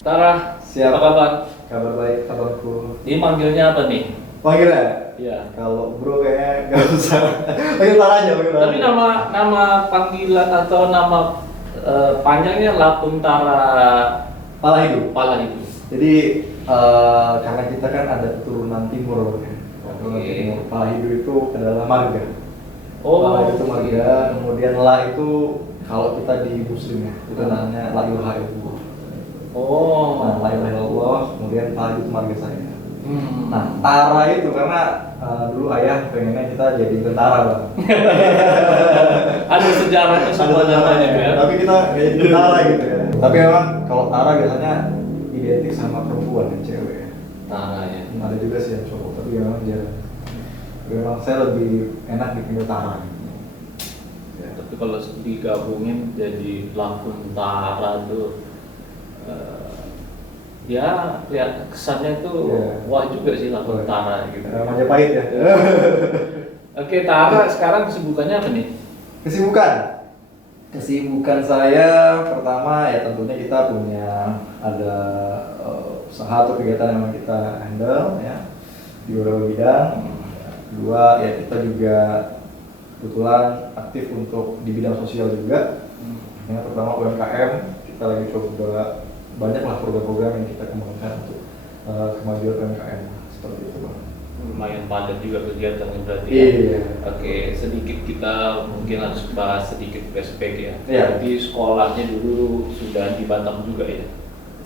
Tara, Siap. apa kabar? Kabar baik, kabarku. Ini manggilnya apa nih? Panggil ya? Iya. Kalau bro kayaknya nggak usah. Panggil Tara aja, panggil Tara Tapi aja. nama panggilan atau nama panjangnya Lapuntara Pala hidup. Pala itu. Jadi karena kita kan ada keturunan timur, ya. Keturunan Oke. timur. Pala hidup itu adalah marga. Oh. Pala hidup itu marga. Kemudian la itu kalau kita di muslim ya, itu namanya la ilaha illallah. Oh. Nah, la ilaha illallah. Kemudian pala hidup itu marga saya. Hmm. Nah, Tara itu karena dulu ayah pengennya kita jadi tentara, Bang. Ada sejarahnya semua namanya ya. Tapi kita nggak jadi tentara gitu ya. Tapi memang kalau Tara biasanya identik sama perempuan yang cewek ya. Tara ya. Ada juga sih yang cowok, tapi memang jarang. Memang saya lebih enak dipanggil Tara. Ya. Tapi kalau digabungin jadi Lapuntara tuh ya lihat kesannya tuh Iya. wah juga sih Lapuntara gitu. Majapahit ya. Oke, Tara sekarang kesibukannya apa nih? Kesibukan saya pertama ya tentunya kita punya ada usaha atau kegiatan yang memang kita handle ya di beberapa bidang. Kedua ya kita juga kebetulan aktif untuk di bidang sosial juga. Yang pertama UMKM, kita lagi coba banyaklah program-program yang kita kembangkan untuk kemajuan UMKM seperti itu, Bang. Lumayan padat juga kegiatannya berarti Iya. ya. Oke, sedikit kita mungkin harus bahas sedikit flashback ya. Iya. Jadi sekolahnya dulu sudah di Batam juga ya.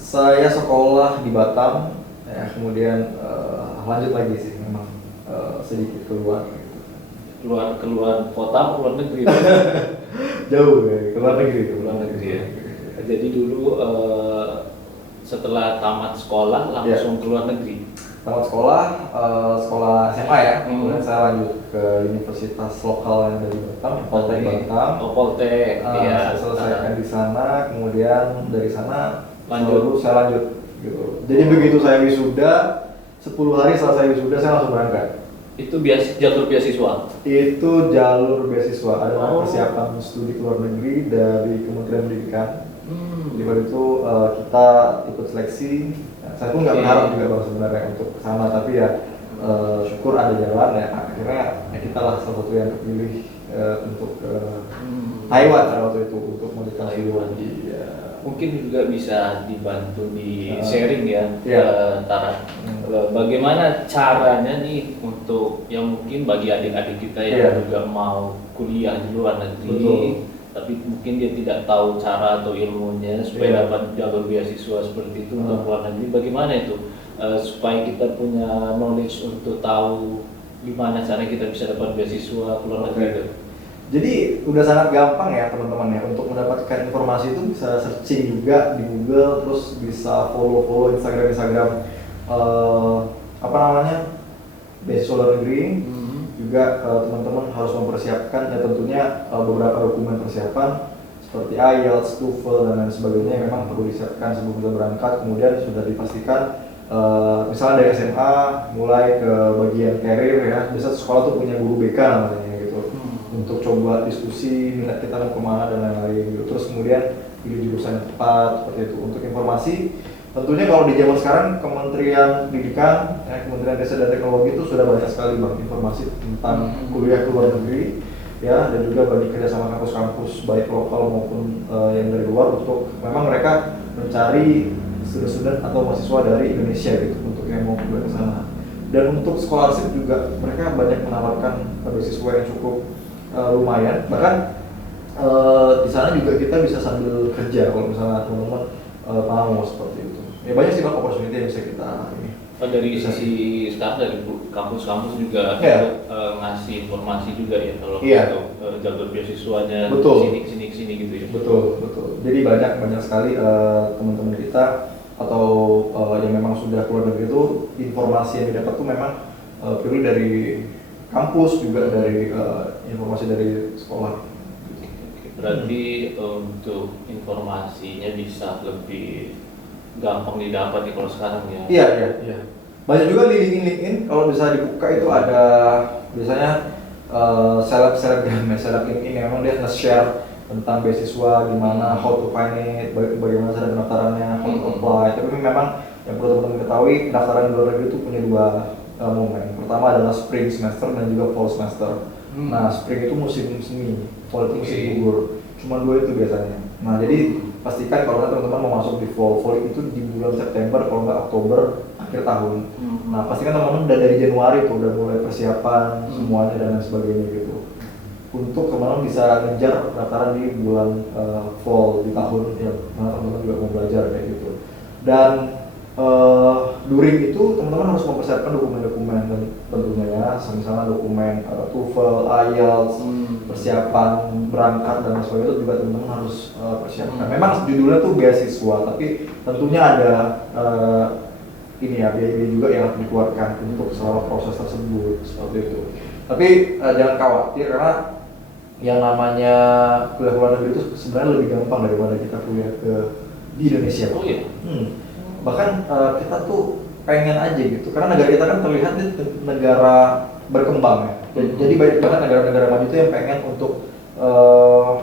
Saya sekolah di Batam, ya, kemudian lanjut lagi sih memang sedikit keluar gitu. Keluar kota, keluar negeri. Jauh ya, keluar negeri itu. Keluar negeri ya. Jadi dulu setelah tamat sekolah langsung keluar negeri. Tamat sekolah, sekolah SMA ya, kemudian Hmm. saya lanjut ke universitas lokal yang ada di Batam, Poltek Batam. Oh, Poltek, Saya selesaikan di sana, kemudian dari sana Lanjut. saya lanjut gitu. Jadi begitu saya wisuda, 10 hari setelah saya wisuda saya langsung berangkat. Itu jalur beasiswa. Itu jalur beasiswa, ada Oh. persiapan studi ke luar negeri dari Kementerian Pendidikan. Di Hmm. pada itu kita ikut seleksi. Saya pun nggak Oke. berharap juga Bang sebenarnya untuk ke sana, tapi ya syukur ada jalan ya. Akhirnya ya kita lah salah satu yang terpilih untuk ke Taiwan pada waktu itu untuk melanjutkan studi luar negeri. Iya. Mungkin juga bisa dibantu di sharing ya, Iya. Tara. Hmm. Bagaimana caranya nih untuk yang mungkin bagi adik-adik kita yang Iya. juga mau kuliah di luar negeri, Betul. tapi mungkin dia tidak tahu cara atau ilmunya supaya Iya. dapat jalur beasiswa seperti itu untuk luar negeri. Bagaimana itu supaya kita punya knowledge untuk tahu gimana cara kita bisa dapat beasiswa ke luar negeri Oke. itu? Jadi udah sangat gampang ya teman-teman ya untuk mendapatkan informasi itu bisa searching juga di Google, terus bisa follow Instagram apa namanya beasiswa luar negeri. Juga teman-teman harus mempersiapkan ya tentunya beberapa dokumen persiapan seperti IELTS, TOEFL dan lain sebagainya yang memang perlu disiapkan sebelum kita berangkat. Kemudian sudah dipastikan misalnya dari SMA mulai ke bagian karir ya, biasa sekolah tuh punya guru BK namanya gitu. Untuk coba diskusi minat kita mau kemana dan lain-lain gitu. Terus kemudian pilih jurusan yang tepat seperti itu. Untuk informasi tentunya kalau di zaman sekarang Kementerian Pendidikan, Kementerian Desa dan Teknologi itu sudah banyak sekali Bang informasi tentang kuliah ke luar negeri ya, dan juga bagi kerjasama kampus-kampus baik lokal maupun yang dari luar untuk memang mereka mencari student-student atau mahasiswa dari Indonesia gitu untuk yang mau kuliah ke sana. Dan untuk scholarship juga mereka banyak menawarkan beasiswa yang cukup lumayan, bahkan di sana juga kita bisa sambil kerja kalau misalnya teman-teman mau seperti itu. Ya banyak sih Bang opportunity yang bisa kita ini. Dari sisi sekarang dari kampus-kampus juga Iya. ngasih informasi juga ya kalau Iya. untuk jalur beasiswanya Betul. sini gitu ya. Betul. Jadi banyak sekali teman-teman kita atau yang memang sudah keluar negeri itu informasi yang didapat tuh memang purely dari kampus juga dari informasi dari sekolah. Berarti untuk informasinya bisa lebih gampang didapat nih kalau sekarang ya. Iya. Banyak juga di LinkedIn kalau bisa dibuka itu ada biasanya seleb-selebgram ya, seleb LinkedIn yang memang dia nge-share tentang beasiswa, gimana, how to find it, bagaimana cara pendaftarannya, how to apply. Tapi memang yang perlu teman-teman ketahui, pendaftaran di luar negeri itu punya dua momen. Pertama adalah spring semester dan juga fall semester. Nah, spring itu musim semi, fall itu musim gugur. Cuma dua itu biasanya. Nah, jadi pastikan kalau teman-teman mau masuk di fall itu di bulan September, kalau nggak Oktober akhir tahun. Nah, pastikan teman-teman udah dari Januari tuh udah mulai persiapan semuanya dan lain sebagainya gitu. Untuk teman-teman bisa ngejar pendaftaran di bulan fall di tahun yang mana teman-teman juga mau belajar kayak gitu. Dan during itu teman-teman harus mempersiapkan dokumen-dokumen tentunya ya, misalnya dokumen TOEFL, IELTS, persiapan berangkat dan sebagainya itu juga teman-teman harus persiapkan. Memang judulnya tuh beasiswa, tapi tentunya ada ini ya biaya juga yang harus dikeluarkan untuk selama proses tersebut seperti itu. Tapi jangan khawatir karena yang namanya kuliah luar negeri itu sebenarnya lebih gampang daripada kita kuliah di Indonesia. Oh iya. Bahkan kita tuh pengen aja gitu karena negara kita kan terlihat nih negara berkembang ya. Jadi banyak banget negara-negara maju itu yang pengen untuk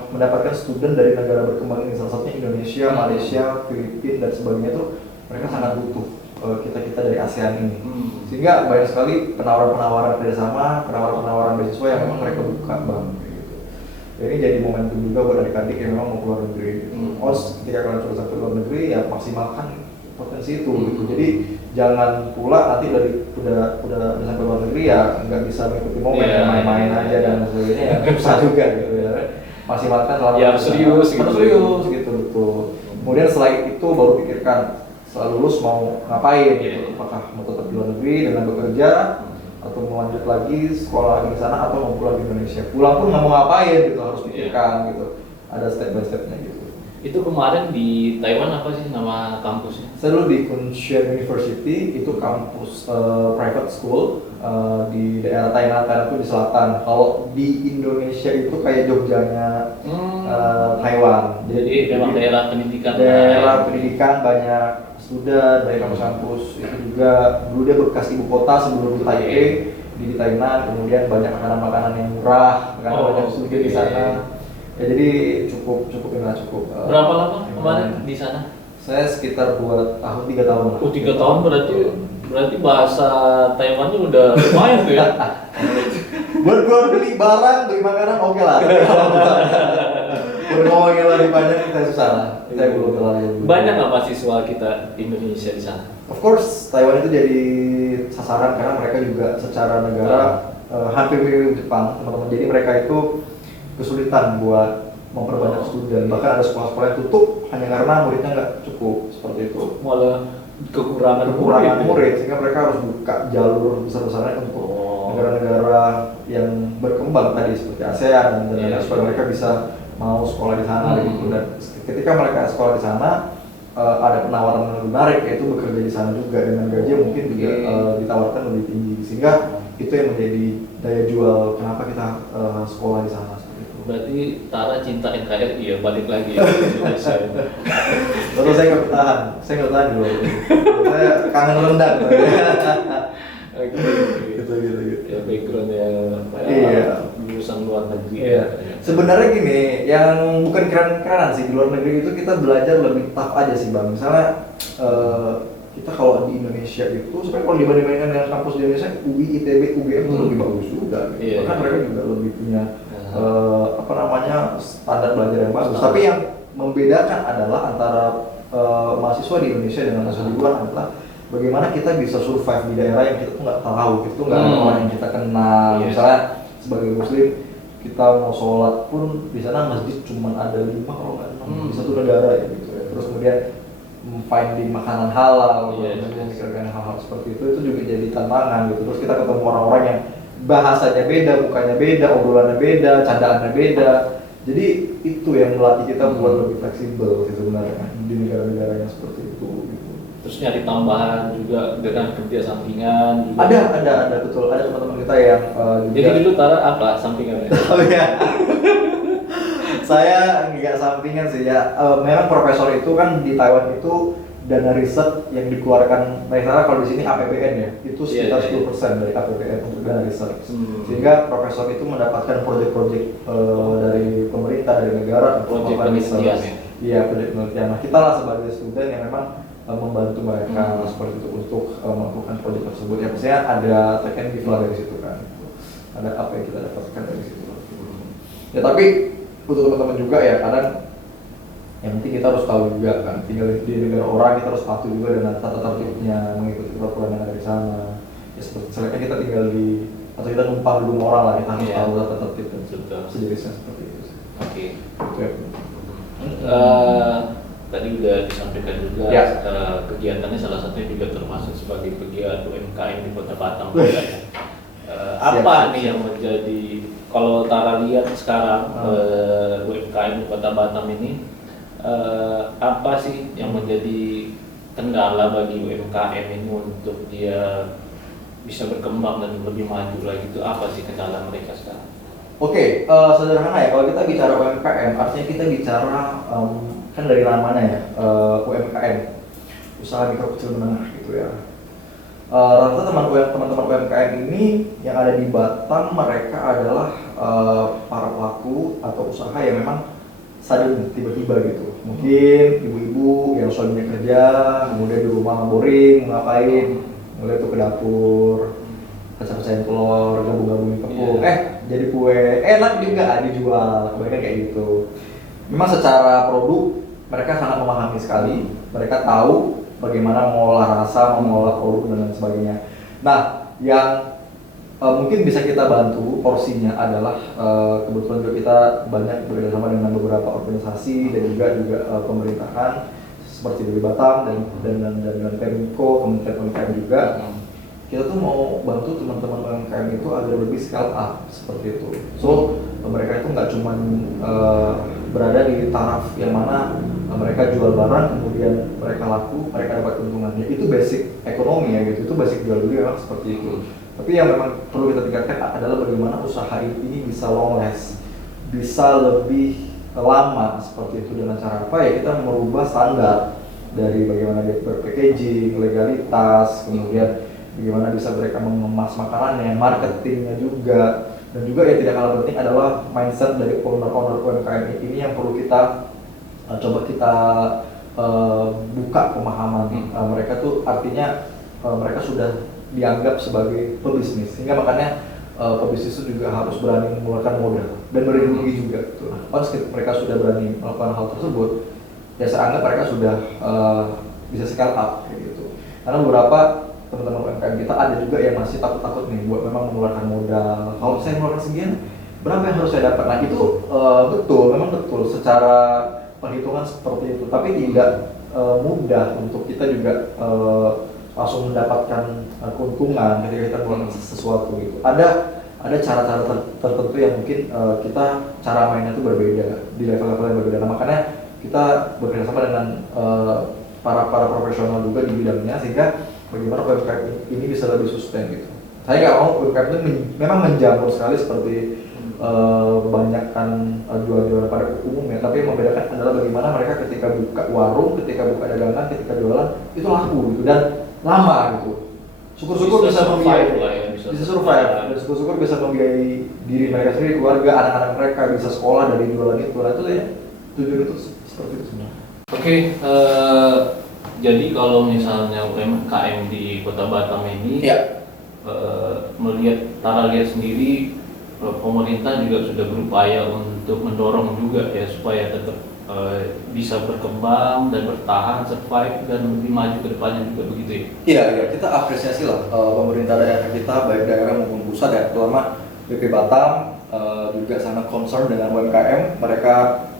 mendapatkan student dari negara berkembang ini, salah satunya Indonesia, Malaysia, Filipina dan sebagainya tuh mereka sangat butuh kita dari ASEAN ini. Sehingga banyak sekali penawaran-penawaran kerjasama, penawaran-penawaran beasiswa yang memang mereka buka gitu. Ini jadi momentum juga buat adik-adik yang memang mau keluar negeri. Ketika kalian sudah sampai luar negeri ya maksimalkan potensi itu gitu. Jadi jangan pula nanti udah sampai luar negeri ya nggak bisa mengikuti momen main-main aja dan sebagainya ya susah juga gitu ya. Maksimalkan selama harus serius gitu betul. Kemudian setelah itu baru pikirkan setelah lulus mau ngapain gitu. Apakah mau tetap di luar negeri dengan bekerja atau mau lanjut lagi sekolah lagi di sana atau mau pulang di Indonesia. Pulang pun nggak mau ngapain gitu, harus pikirkan gitu. Ada step by stepnya gitu. Itu kemarin di Taiwan apa sih nama kampusnya? Saya dulu di Kunshan University, itu kampus private school di daerah Tainan itu di selatan. Kalau di Indonesia itu kayak Jogjanya Taiwan. Jadi memang daerah pendidikan. Daerah pendidikan banyak student dari kampus-kampus. Itu juga dulu dia bekas ibu kota sebelum di Taipei di Tainan. Kemudian banyak makanan-makanan yang murah, karena banyak student di sana. Ya jadi cukup. Berapa lama kemarin di sana? Saya sekitar 2 tahun 3 tahun lah. 3 tahun berarti bahasa Taiwannya udah lumayan tuh ya. Buat beli barang, beli makanan oke lah. Buat ngomongin lebih banyak kita susah lah. Saya belum terlalu. Banyak nggak mahasiswa kita Indonesia di sana? Of course, Taiwan itu jadi sasaran karena mereka juga secara negara hampir mirip Jepang, teman-teman. Jadi mereka itu kesulitan buat memperbanyak student, bahkan ada sekolah-sekolah yang tutup hanya karena muridnya nggak cukup seperti itu. Malah kekurangan murid sehingga mereka harus buka jalur besar-besarnya untuk negara-negara yang berkembang tadi seperti ASEAN dan lain-lain supaya mereka bisa mau sekolah di sana gitu. Dan ketika mereka sekolah di sana ada penawaran yang lebih menarik yaitu bekerja di sana juga dengan gaji yang mungkin juga ditawarkan lebih tinggi, sehingga itu yang menjadi daya jual kenapa kita sekolah di sana. Berarti Tara cinta NKRI ya, balik lagi ya ke Indonesia. Lalu saya nggak bertahan dulu. Saya kangen rendang. Gitu. Ya background ya. Iya. Jurusan luar negeri. Iya. Sebenarnya gini, yang bukan keren-kerenan sih di luar negeri itu kita belajar lebih tough aja sih bang. Misalnya kita kalau di Indonesia itu, sebenarnya kalau dibandingkan dengan kampus di Indonesia, UI, ITB, UGM itu lebih bagus juga. Bahkan mereka juga lebih punya standar belajar yang bagus. Tapi yang membedakan adalah antara mahasiswa di Indonesia dengan mahasiswa di luar adalah bagaimana kita bisa survive di daerah yang kita tuh nggak tahu, itu tuh nggak ada orang yang kita kenal. Misalnya sebagai muslim kita mau sholat pun di sana masjid cuma ada 5 kalau nggak 6 di satu negara ya gitu ya. Terus kemudian finding makanan halal, misalkan hal-hal seperti itu juga jadi tantangan gitu. Terus kita ketemu orang-orang yang bahasanya beda, mukanya beda, obrolannya beda, candaannya beda. Jadi itu yang melatih kita buat lebih fleksibel sih sebenarnya di negara-negara yang seperti itu. Gitu. Terus nyari tambahan juga dengan kerja sampingan. Juga. Ada betul. Ada teman-teman kita yang juga. Jadi dulu Tara apa sampingannya? Oh ya. Saya nggak sampingan sih ya. Memang profesor itu kan di Taiwan itu dana riset yang dikeluarkan, misalnya kalau di sini APBN ya, itu sekitar Iya, iya. 10% dari APBN untuk dana riset. Sehingga profesor itu mendapatkan proyek-proyek dari pemerintah, dari negara untuk Proyek melakukan penelitian research. ya? Iya, proyek penelitian. Nah, kita lah sebagai student yang memang membantu mereka seperti itu untuk melakukan proyek tersebut. Ya, pastinya ada take and give lah dari situ kan. Ada apa yang kita dapatkan dari situ. Ya, tapi untuk teman-teman juga ya, kadang yang penting kita harus tahu juga kan, tinggal di negara orang kita harus patuh juga dengan tata tertibnya, mengikuti peraturan yang ada di sana. Ya seperti misalnya kita tinggal di atau kita numpang di rumah orang lah, kita harus Iya. tahu tata tertib dan Betul. sejenisnya seperti itu sih. Oke. Gitu ya. Tadi udah disampaikan juga Ya. kegiatannya salah satunya juga termasuk sebagai pegiat UMKM di Kota Batam. juga ya. Apa siap. nih yang menjadi, kalau Tara lihat sekarang UMKM di Kota Batam ini apa sih yang menjadi kendala bagi UMKM ini untuk dia bisa berkembang dan lebih maju lagi, itu apa sih kendala mereka sekarang? Oke, sederhana ya, kalau kita bicara UMKM, artinya kita bicara kan dari namanya ya, UMKM, usaha mikro kecil menengah gitu ya. Rata-rata teman-teman UMKM ini yang ada di Batam, mereka adalah para pelaku atau usaha yang memang sudden, tiba-tiba gitu. Mungkin ibu-ibu yang suaminya kerja, kemudian di rumah boring, ngapain, mulai tuh ke dapur, pecah-pecahin telur, gabung-gabungin tepung, jadi kue, enak juga dijual, kebanyakan kayak gitu. Memang secara produk mereka sangat memahami sekali, mereka tahu bagaimana mengolah rasa, mengolah produk dan lain sebagainya. Nah, yang mungkin bisa kita bantu porsinya adalah kebetulan juga kita banyak bekerjasama dengan beberapa organisasi dan juga pemerintahan seperti dari Batam dan Pemko, Kementerian UMKM juga. Kita tuh mau bantu teman-teman UMKM itu agar lebih scale up seperti itu. So mereka itu nggak cuma berada di taraf yang mana mereka jual barang kemudian mereka laku, mereka dapat keuntungan. Ya, itu basic ekonomi ya gitu, itu basic jual beli memang seperti itu. Tapi yang memang perlu kita tingkatkan adalah bagaimana usaha ini bisa long last, bisa lebih lama seperti itu. Dengan cara apa ya, kita merubah standar dari bagaimana dia berpackaging, legalitas, kemudian bagaimana bisa mereka mengemas makanannya, marketingnya juga, dan juga yang tidak kalah penting adalah mindset dari owner-owner UMKM ini yang perlu kita coba kita buka pemahaman. Mereka tuh artinya mereka sudah dianggap sebagai pebisnis, sehingga makanya pebisnis itu juga harus berani mengeluarkan modal dan berugi juga. Once mereka sudah berani melakukan hal tersebut, ya saya anggap mereka sudah bisa scale up kayak gitu. Karena beberapa teman-teman UMKM kita ada juga yang masih takut-takut nih buat memang mengeluarkan modal. Kalau saya mengeluarkan sekian, berapa yang harus saya dapat? Nah itu betul, memang betul secara perhitungan seperti itu. Tapi tidak mudah untuk kita juga langsung mendapatkan keuntungan ketika kita mengeluarkan sesuatu gitu. Ada cara-cara tertentu yang mungkin kita cara mainnya itu berbeda di level-level yang berbeda. Nah, makanya kita bekerjasama dengan para profesional juga di bidangnya, sehingga bagaimana UMKM ini bisa lebih sustain gitu. Saya nggak mau UMKM itu memang menjamur sekali seperti banyakkan jual-jualan pada umumnya, tapi yang membedakan adalah bagaimana mereka ketika buka warung, ketika buka dagangan, ketika jualan itu laku gitu dan lama gitu. Syukur-syukur bisa membiayai, bisa survive, dan syukur-syukur bisa membiayai diri mereka sendiri, keluarga, anak-anak mereka bisa sekolah dari jualan itu. Nah itu ya tujuan itu seperti itu semua. Oke, jadi kalau misalnya UMKM di Kota Batam ini Tara lihat sendiri, pemerintah juga sudah berupaya untuk mendorong juga ya supaya tetap bisa berkembang dan bertahan, survive dan lebih maju ke depannya juga, begitu ya? Iya, kita apresiasi lah pemerintah daerah kita, baik daerah maupun pusat ya, terutama BP Batam juga sangat concern dengan UMKM. Mereka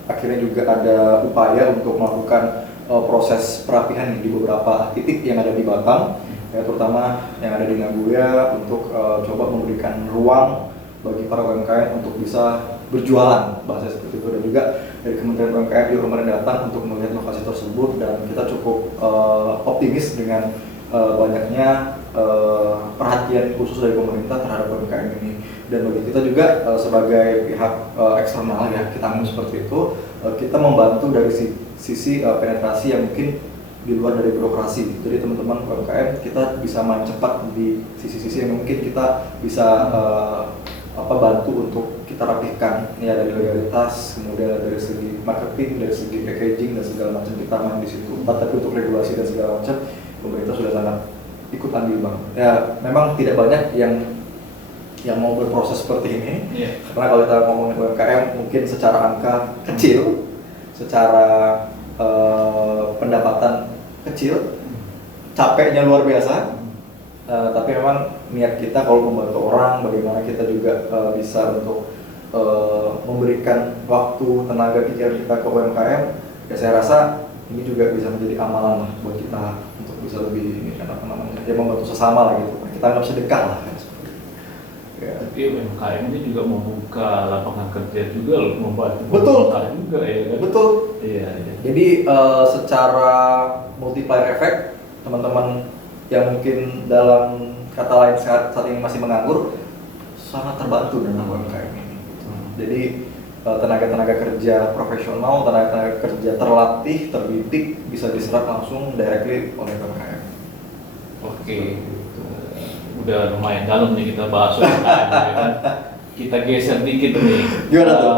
akhirnya juga ada upaya untuk melakukan proses perapihan di beberapa titik yang ada di Batam, ya, terutama yang ada di Nagoya untuk coba memberikan ruang bagi para UMKM untuk bisa berjualan, bahasa seperti itu. Dan juga dari Kementerian UMKM juga kemarin datang untuk melihat lokasi tersebut, dan kita cukup optimis dengan banyaknya perhatian khusus dari pemerintah terhadap UMKM ini. Dan bagi kita juga sebagai pihak eksternal ya, kita anggap seperti itu, kita membantu dari sisi penetrasi yang mungkin di luar dari birokrasi. Jadi teman-teman UMKM kita bisa main cepat di sisi-sisi yang mungkin kita bisa bantu untuk kita rapihkan ya, dari legalitas, kemudian dari segi marketing, dari segi packaging dan segala macam kita main di situ. Tapi untuk regulasi dan segala macam pemerintah sudah sangat ikut andil bang. Ya memang tidak banyak yang mau berproses seperti ini. Yeah. Karena kalau kita ngomongin UMKM mungkin secara angka kecil, secara pendapatan kecil, capeknya luar biasa. Tapi memang niat kita kalau membantu orang, bagaimana kita juga bisa untuk memberikan waktu, tenaga pikiran kita ke UMKM, ya saya rasa ini juga bisa menjadi amalan lah buat kita untuk bisa lebih ini kan apa namanya, ya membantu sesama lah gitu. Kita anggap sedekah lah kan seperti itu. Ya. Tapi UMKM ini juga membuka lapangan kerja juga loh, membantu betul juga ya kan? Betul. Iya, iya. Jadi secara multiplier effect, teman-teman yang mungkin dalam kata lain saat ini masih menganggur sangat terbantu dengan UMKM ini. Jadi tenaga-tenaga kerja profesional, tenaga-tenaga kerja terlatih, terdidik bisa diserap langsung directly oleh UMKM. Oke, udah lumayan dalam nih kita bahas UMKM ya kan. Kita geser dikit nih. Gimana tuh?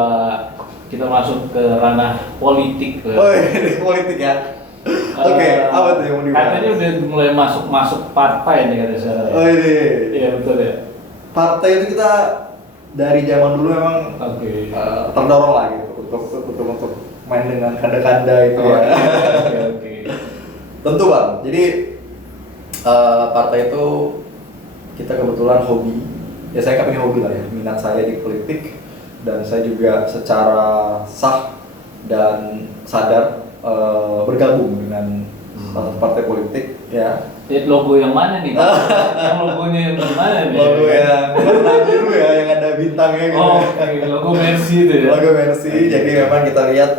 Kita masuk ke ranah politik. Oh ini politik ya. Oke, apa tuh yang mau dibahas? Katanya udah mulai masuk partai nih katanya saya. Oh ini. Iya betul ya. Partai itu kita dari zaman dulu memang terdorong lah gitu untuk main dengan kanda-kanda itu ya. Oke. Tentu bang. Jadi partai itu kita kebetulan hobi. Ya saya anggap ini hobi lah ya. Minat saya di politik dan saya juga secara sah dan sadar bergabung dengan satu partai politik ya. Logo yang mana nih? Yang logonya yang mana nih? Logo yang biru ya, yang ada bintangnya gitu. Oh, okay. Logo Mercy itu ya. Logo Mercy. Jadi memang kita lihat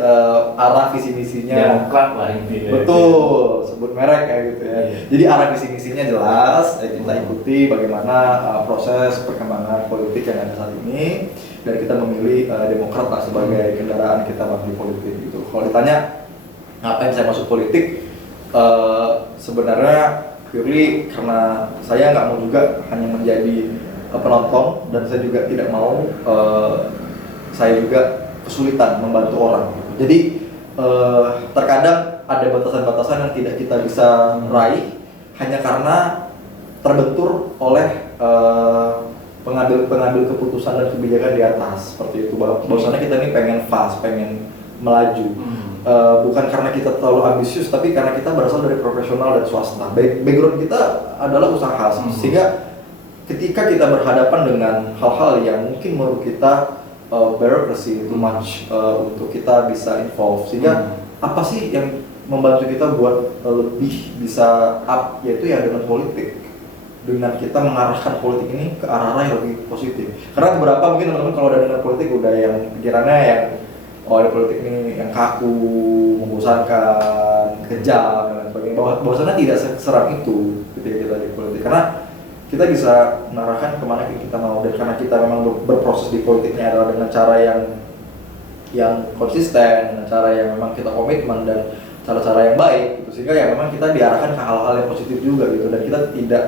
arah visi misinya. Demokrat lah intinya. Betul, sebut merek kayak gitu ya. Jadi arah visi misinya jelas. Kita ikuti bagaimana proses perkembangan politik yang ada saat ini. Dan kita memilih Demokrat lah sebagai kendaraan kita di politik gitu. Kalau ditanya ngapain saya masuk politik, sebenarnya purely karena saya nggak mau juga hanya menjadi penonton, dan saya juga tidak mau saya juga kesulitan membantu orang. Jadi terkadang ada batasan-batasan yang tidak kita bisa raih hanya karena terbentur oleh pengambil keputusan dan kebijakan di atas seperti itu. Bahwasannya kita ini pengen fast, pengen melaju. Bukan karena kita terlalu ambisius, tapi karena kita berasal dari profesional dan swasta. Background kita adalah usaha, sehingga ketika kita berhadapan dengan hal-hal yang mungkin menurut kita bureaucracy too much untuk kita bisa involve, sehingga apa sih yang membantu kita buat lebih bisa up, yaitu ya dengan politik, dengan kita mengarahkan politik ini ke arah yang lebih positif. Karena beberapa mungkin teman-teman kalau udah dengar politik udah yang pikirannya yang ada politik ini yang kaku, membosankan, kejam dan lain sebagainya. Bahwasannya tidak seseram itu ketika kita di politik, karena kita bisa mengarahkan kemana kita mau, dan karena kita memang berproses di politiknya adalah dengan cara yang konsisten, dengan cara yang memang kita komitmen dan cara-cara yang baik gitu. Sehingga ya memang kita diarahkan ke hal-hal yang positif juga gitu, dan kita tidak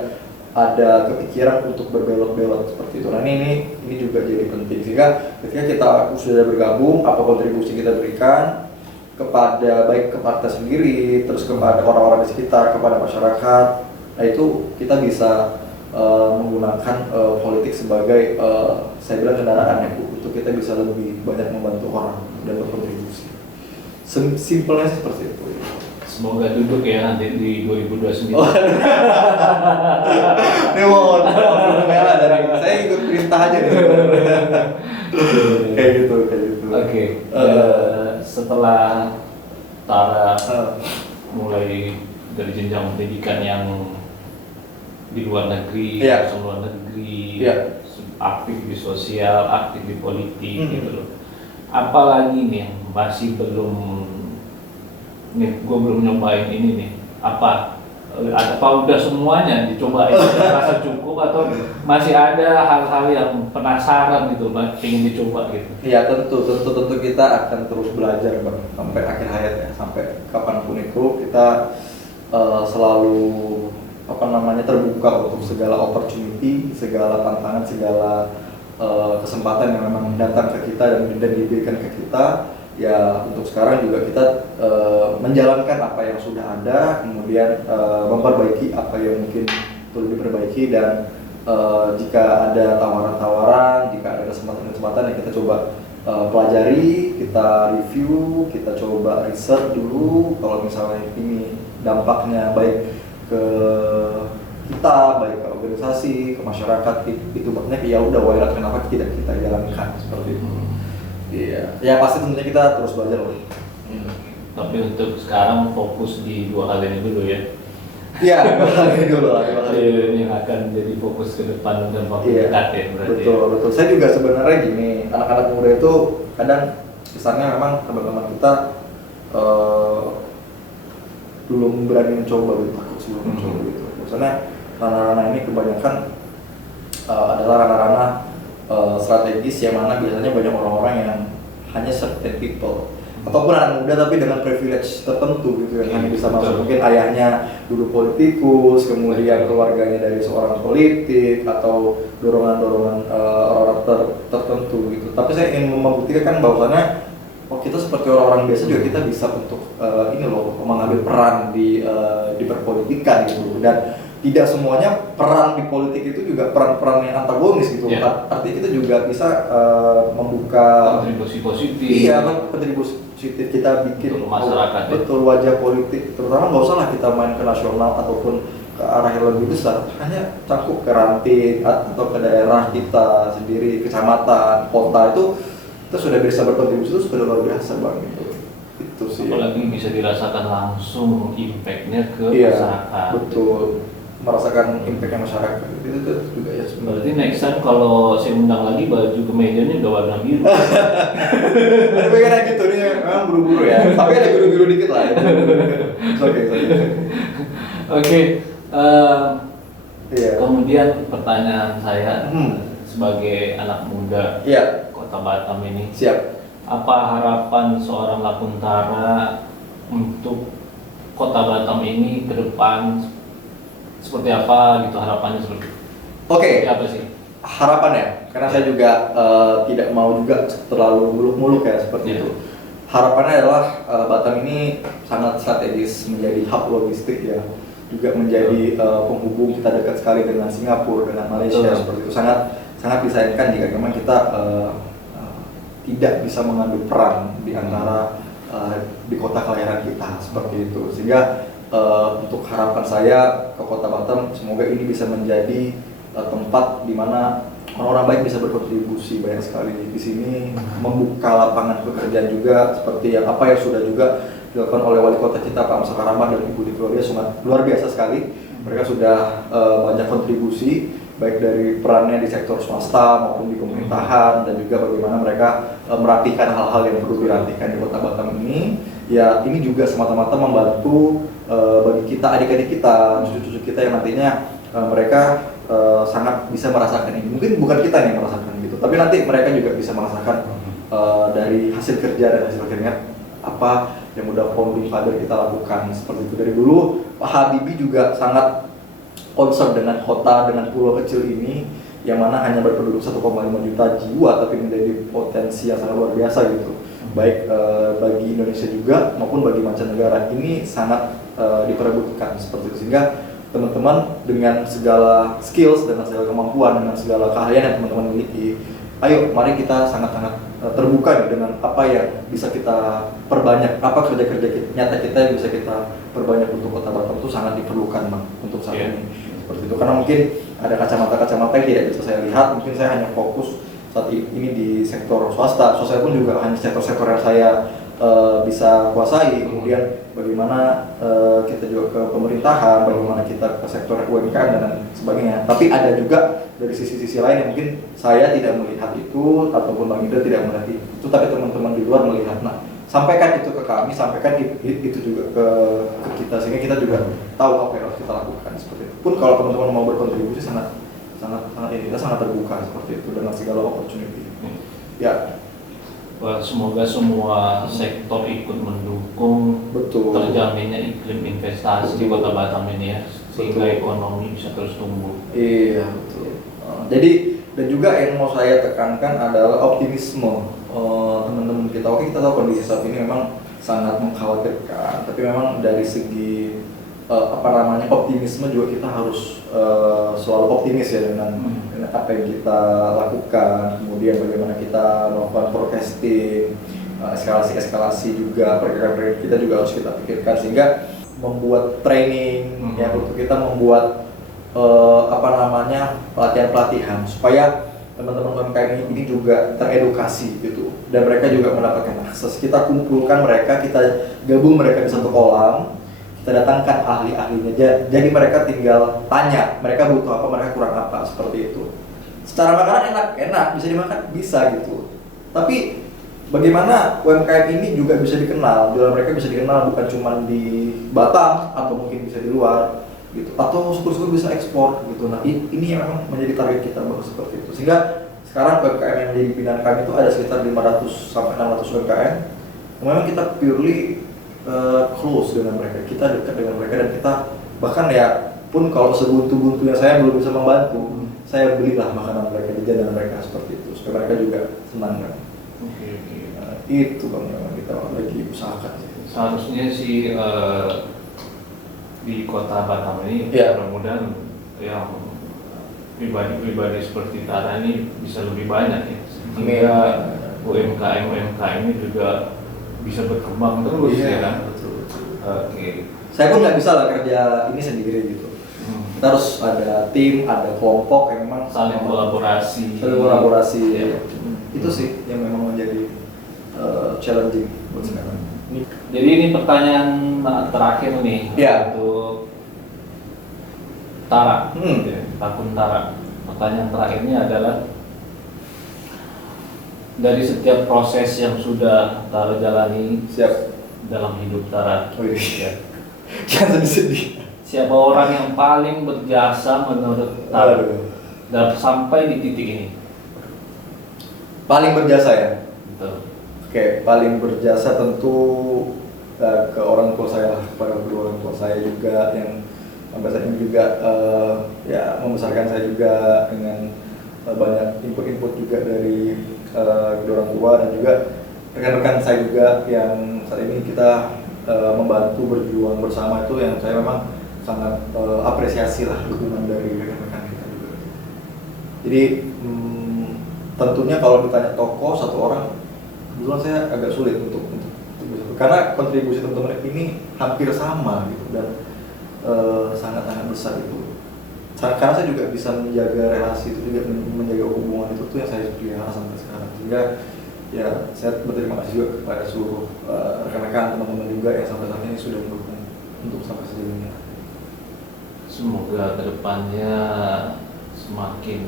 ada kepikiran untuk berbelot-belot seperti itu. Nah ini juga jadi penting, sehingga ketika kita sudah bergabung, apa kontribusi kita berikan kepada baik ke partai sendiri, terus kepada orang-orang di sekitar, kepada masyarakat, nah itu kita bisa menggunakan politik sebagai saya bilang kendaraan ya Bu, untuk kita bisa lebih banyak membantu orang dan berkontribusi. Simpelnya seperti itu. Semoga duduk ya nanti di 2029. Ini mau merah dari saya ikut perintah aja nih. Kayak gitu. Oke. Setelah Tara mulai dari jenjang pendidikan yang di luar negeri, luar negeri, aktif di sosial, aktif di politik gitu loh. Apalagi nih yang masih belum gue belum nyobain ini nih, apa udah semuanya dicobain, rasa cukup, atau masih ada hal-hal yang penasaran gitu, pengen dicoba gitu? Iya tentu kita akan terus belajar Bang, sampai akhir hayat ya, sampai kapanpun itu kita selalu terbuka untuk segala opportunity, segala tantangan, segala kesempatan yang memang datang ke kita dan diberikan ke kita. Ya untuk sekarang juga kita menjalankan apa yang sudah ada, kemudian memperbaiki apa yang mungkin perlu diperbaiki, dan jika ada tawaran-tawaran, jika ada kesempatan-kesempatan yang kita coba pelajari, kita review, kita coba riset dulu. Kalau misalnya ini dampaknya baik ke kita, baik ke organisasi, ke masyarakat, itu banyak, ya udah why not, kenapa tidak kita jalankan seperti itu. Iya, ya pasti tentunya kita terus belajar loh. Tapi untuk sekarang fokus di 2 hal ini dulu ya. Iya, 2 hal ini dulu lah. Yang akan jadi fokus ke depan dan waktu dekat ya berarti. Betul. Saya juga sebenarnya gini, anak-anak muda itu kadang kesannya memang teman-teman kita belum berani mencoba gitu, takut sebelum mencoba gitu. Misalnya ranah-ranah ini kebanyakan adalah ranah-ranah strategis yang mana biasanya banyak orang-orang yang hanya certain people ataupun anak muda tapi dengan privilege tertentu gitu yang hanya bisa masuk. Mungkin ayahnya dulu politikus, kemudian keluarganya dari seorang politik, atau dorongan-dorongan orang tertentu gitu. Tapi saya ingin membuktikan bahwasannya kita seperti orang-orang biasa juga kita bisa untuk mengambil peran di perpolitikan gitu. Dan tidak semuanya peran di politik itu juga peran-peran yang antagonis gitu. Artinya kita juga bisa membuka kontribusi positif. Iya, kontribusi positif kita bikin masyarakat. Betul, wajah politik. Terutama nggak usah lah kita main ke nasional ataupun ke arah yang lebih besar. Hanya cangkup ke ranting atau ke daerah kita sendiri, kecamatan, kota, itu kita sudah bisa berkontribusi, itu sudah luar biasa bang gitu. Itu sih. Apalagi bisa dirasakan langsung impact-nya ke masyarakat. Betul. Merasakan impact-nya masyarakat itu juga ya sebenarnya. Berarti next time kalau saya undang lagi baju kemejanya udah warna biru. Ada bagian gitu nih memang buru-buru ya. Tapi ada biru-biru dikit lah. Oke. Kemudian pertanyaan saya sebagai anak muda Kota Batam ini. Siap. Apa harapan seorang Lakuntara untuk Kota Batam ini ke depan? Seperti apa gitu harapannya seperti? Oke. Apa sih? Harapannya, karena saya juga tidak mau juga terlalu muluk-muluk ya seperti itu. Harapannya adalah Batam ini sangat strategis, menjadi hub logistik ya, juga menjadi penghubung, kita dekat sekali dengan Singapura, dengan Malaysia seperti itu. Sangat disayangkan jika memang kita tidak bisa mengambil peran di antara di kota kelahiran kita seperti itu. Sehingga untuk harapan saya ke Kota Batam, semoga ini bisa menjadi tempat di mana orang-orang baik bisa berkontribusi banyak sekali di sini, membuka lapangan pekerjaan juga seperti yang apa yang sudah juga dilakukan oleh wali kota kita Pak Amsar Rahmat dan Ibu Dikloria, sangat luar biasa sekali. Mereka sudah banyak kontribusi baik dari perannya di sektor swasta maupun di pemerintahan, dan juga bagaimana mereka merapikan hal-hal yang perlu dirapikan di Kota Batam ini. Ya ini juga semata-mata membantu bagi kita, adik-adik kita, cucu-cucu kita yang nantinya mereka sangat bisa merasakan ini. Mungkin bukan kita yang merasakan gitu, tapi nanti mereka juga bisa merasakan dari hasil kerja dan hasil keringat apa yang udah founding father kita lakukan seperti itu. Dari dulu Pak Habibie juga sangat concern dengan kota, dengan pulau kecil ini yang mana hanya berpenduduk 1,5 juta jiwa tapi menjadi potensi yang sangat luar biasa gitu. Baik bagi Indonesia juga maupun bagi mancanegara, ini sangat diperebutkan seperti itu. Sehingga teman-teman dengan segala skills, dengan segala kemampuan, dengan segala keahlian yang teman-teman miliki, ayo mari kita sangat-sangat terbuka nih dengan apa yang bisa kita perbanyak, apa kerja-kerja nyata kita yang bisa kita perbanyak untuk Kota Batam itu sangat diperlukan bang untuk saat ini seperti itu. Karena mungkin ada kacamata-kacamata yang tidak bisa saya lihat, mungkin saya hanya fokus saat ini di sektor swasta pun juga hanya sektor-sektor yang saya bisa kuasai. Kemudian bagaimana kita juga ke pemerintahan, bagaimana kita ke sektor UMKM dan sebagainya. Tapi ada juga dari sisi-sisi lain yang mungkin saya tidak melihat itu, ataupun Bang Indra tidak melihat itu, tapi teman-teman di luar melihat. Nah, sampaikan itu ke kami, sampaikan itu juga ke kita, sehingga kita juga tahu apa yang harus kita lakukan seperti itu. Pun kalau teman-teman mau berkontribusi sangat kita sangat terbuka seperti itu dengan segala opportunity. Ya. Wah, semoga semua sektor ikut mendukung Betul. terjaminnya iklim investasi di Kota Batam ini ya, sehingga Betul. ekonomi bisa terus tumbuh. Iya betul. Jadi dan juga yang mau saya tekankan adalah optimisme teman-teman kita. Oke, kita tahu kondisi saat ini memang sangat mengkhawatirkan, tapi memang dari segi optimisme juga kita harus selalu optimis ya dengan apa yang kita lakukan, kemudian bagaimana kita melakukan forecasting, eskalasi juga pergerakan kita juga harus kita pikirkan, sehingga membuat training ya untuk kita membuat pelatihan-pelatihan supaya teman-teman UMKM ini juga teredukasi gitu, dan mereka juga mendapatkan akses. Kita kumpulkan mereka, kita gabung mereka di satu kolam, kita datangkan ahli-ahlinya, jadi mereka tinggal tanya mereka butuh apa, mereka kurang apa, seperti itu. Secara makanan enak, bisa dimakan, bisa gitu. Tapi bagaimana UMKM ini juga bisa dikenal, jualan mereka bisa dikenal bukan cuma di Batam atau mungkin bisa di luar gitu, atau syukur-syukur bisa ekspor gitu. Nah ini yang memang menjadi target kita bahwa seperti itu, sehingga sekarang UMKM yang menjadi binaan kami itu ada sekitar 500 sampai 600 UMKM. Memang kita purely close dengan mereka, kita dekat dengan mereka, dan kita bahkan ya pun kalau sebuntu-buntunya saya belum bisa membantu, saya belilah makanan mereka, jajanan mereka seperti itu supaya mereka juga senang kan. Oke. Itu kan yang kita lagi usahakan sih. Seharusnya sih di Kota Batam ini mudah-mudahan yang pribadi-pribadi seperti Tara ini bisa lebih banyak ya, sehingga UMKM ini juga bisa berkembang terus ya kan. Betul. Oke. Saya pun nggak bisa lah kerja ini sendiri gitu. Kita harus ada tim, ada kelompok yang memang saling kolaborasi. Ya. Itu sih yang memang menjadi challenging buat sekarang. Jadi ini pertanyaan terakhir nih untuk Tara, akun Tara. Pertanyaan terakhirnya adalah, dari setiap proses yang sudah Tara jalani dalam hidup Tara, jangan sedih. Siapa orang yang paling berjasa menurut Tara dan sampai di titik ini? Paling berjasa ya? Betul. Oke, paling berjasa tentu ke orang tua saya, kepada kedua orang tua saya juga yang sampai saat ini juga ya membesarkan saya juga dengan banyak input-input juga dari kedua orang tua, dan juga rekan-rekan saya juga yang saat ini kita membantu berjuang bersama, itu yang saya memang sangat apresiasi lah dukungan dari rekan-rekan kita juga. Jadi tentunya kalau ditanya tokoh satu orang, kebetulan saya agak sulit untuk karena kontribusi teman-teman ini hampir sama gitu, dan sangat-sangat besar itu. Karena saya juga bisa menjaga relasi itu, juga menjaga hubungan itu tuh yang saya pelihara sampai sekarang. Sehingga ya saya berterima kasih juga kepada seluruh rekan-rekan, teman-teman juga yang sampai saat ini sudah mendukung untuk sampai sejauh ini. Semoga kedepannya semakin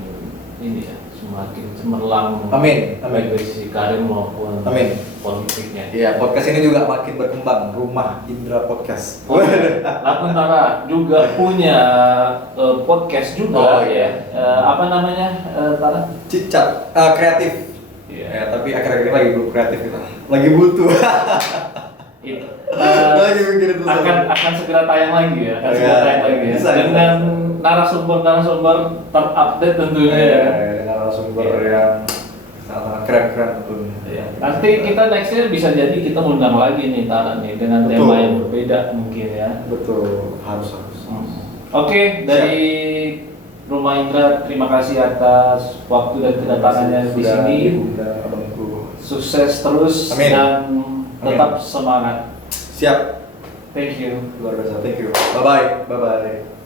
semakin cemerlang. Amin. Baik dari karir maupun politiknya. Iya, podcast ini juga makin berkembang. Rumah Indra Podcast. Akun Tara juga punya podcast juga ya. Apa namanya Tara? Cicat kreatif. Ya, tapi akhir-akhir ini lagi belum kreatif kita. Lagi butuh. Lagi mikirin akan segera tayang lagi ya. Dengan narasumber terupdate tentunya ya. Narasumber yang sangat keren-keren tentunya. Ya. Nanti kita nextnya bisa jadi kita undang lagi nih Tara nih dengan tema yang berbeda mungkin ya. Betul, harus. Oke, dari Rumah Indra, terima kasih atas waktu dan kedatangannya di sini. Sukses terus. Amin. Dan tetap semangat. Siap. Thank you. Luar biasa. Thank you. Bye bye.